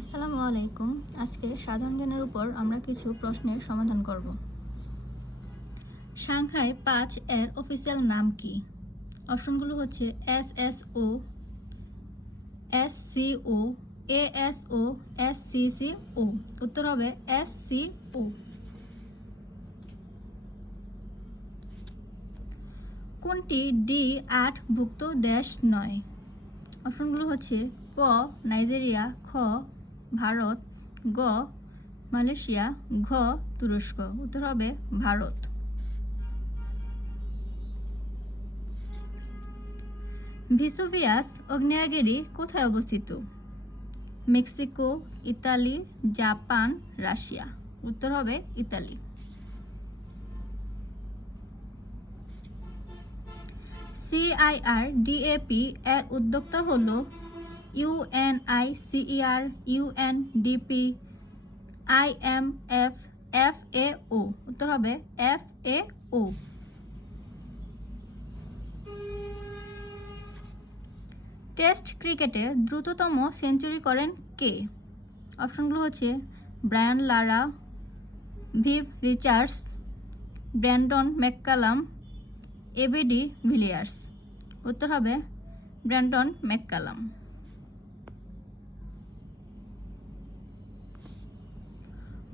আসসালামু আলাইকুম। আজকে সাধারণ জ্ঞানের উপর আমরা কিছু প্রশ্নের সমাধান করব। সাংহাই পাঁচ এর অফিসিয়াল নাম কি? অপশনগুলো হচ্ছে S S O S C O A S O S C C O উত্তর হবে এস সি ও কোনটি ডি আট ভুক্ত দেশ নয়? অপশনগুলো হচ্ছে ক, নাইজেরিয়া, খ ভারত, গ, মালয়েশিয়া, ঘ, তুরস্ক। উত্তর হবে ভারত। ভিসোভিয়াস অগ্নেয়াগিরি কোথায় অবস্থিত? Mexico, Italy, Japan, Russia. উত্তর হবে ইতালি। সিআইআর ডিএপি এর উদ্যোক্তা হল ইউএনআইসিইআর ইউএনডিপি আইএমএফ এফএও উত্তর হবে এফএও টেস্ট ক্রিকেটে দ্রুততম সেঞ্চুরি করেন কে? অপশনগুলো হচ্ছে Brian Lara, Viv Richards, Brendon McCullum AB de Villiers. উত্তর হবে ব্র্যান্ডন ম্যাককালাম।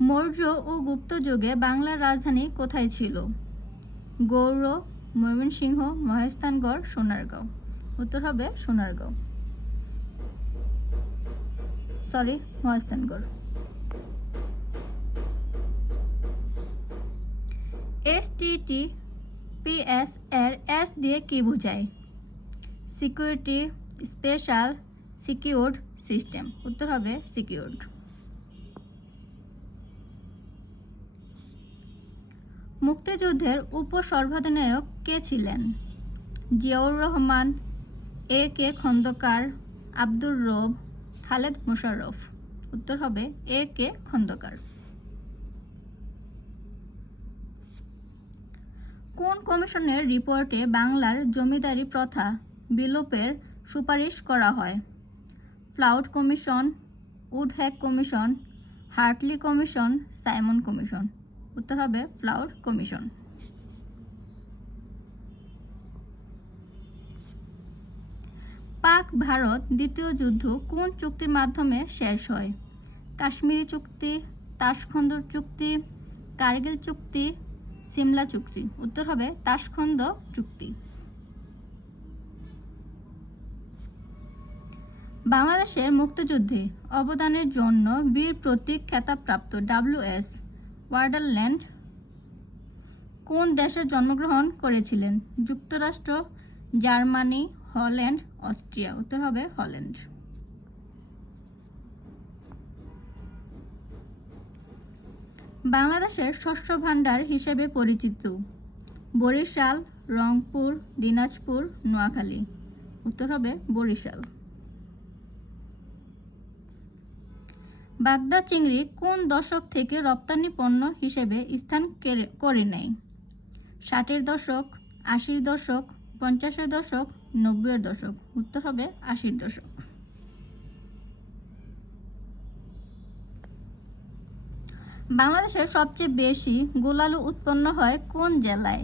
মৌর্য ও গুপ্ত যুগে বাংলার রাজধানী কোথায় ছিল? গৌর ময়মনসিংহ মহেস্থানগড় সোনারগাঁও। উত্তর হবে Sonargaon. Sorry Mahasthangarh STT PS এর এস দিয়ে কি বোঝায়? সিকিউরিটি স্পেশাল সিকিউরড সিস্টেম উত্তর হবে সিকিউরড মুক্তিযুদ্ধের উপসর্বাধিনায়ক কে ছিলেন? জিয়াউর রহমান, এ কে খন্দকার, আব্দুর রব, খালেদ মোশাররফ। উত্তর হবে এ কে খন্দকার। কোন কমিশনের রিপোর্টে বাংলার জমিদারি প্রথা বিলোপের সুপারিশ করা হয়? Floud commission Woodhead commission, Hartley commission, Simon commission. উত্তর হবে ফ্লাউড কমিশন। পাক ভারত দ্বিতীয় যুদ্ধ কোন চুক্তির মাধ্যমে শেষ হয়? কাশ্মীরি চুক্তি তাসখন্দ চুক্তি, কার্গিল চুক্তি, সিমলা চুক্তি। উত্তর হবে তাসখন্দ চুক্তি। বাংলাদেশের মুক্তিযুদ্ধে অবদানের জন্য বীর প্রতীক খেতাবপ্রাপ্ত ডাব্লিউএস ওয়ার্ডারল্যান্ড কোন দেশে জন্মগ্রহণ করেছিলেন? যুক্তরাষ্ট্র, জার্মানি, হল্যান্ড, অস্ট্রিয়া। উত্তর হবে হল্যান্ড। বাংলাদেশের শস্য ভাণ্ডার হিসেবে পরিচিত। বরিশাল, রংপুর, দিনাজপুর, নোয়াখালী। উত্তর হবে বরিশাল। বাগদা চিংড়ি কোন দশক থেকে রপ্তানি পণ্য হিসেবে স্থান করে নেয়? ষাটের দশক, আশির দশক, পঞ্চাশের দশক, নব্বইয়ের দশক। উত্তর হবে আশির দশক। বাংলাদেশের সবচেয়ে বেশি গোলালু উৎপন্ন হয় কোন জেলায়?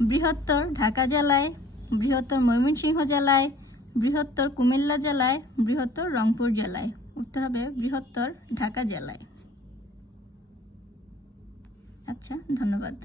বৃহত্তর ঢাকা জেলায়, বৃহত্তর ময়মনসিংহ জেলায়, বৃহত্তর কুমিল্লা জেলায়, বৃহত্তর রংপুর জেলায়। উত্তর হবে বৃহত্তর ঢাকা জেলায়। আচ্ছা ধন্যবাদ।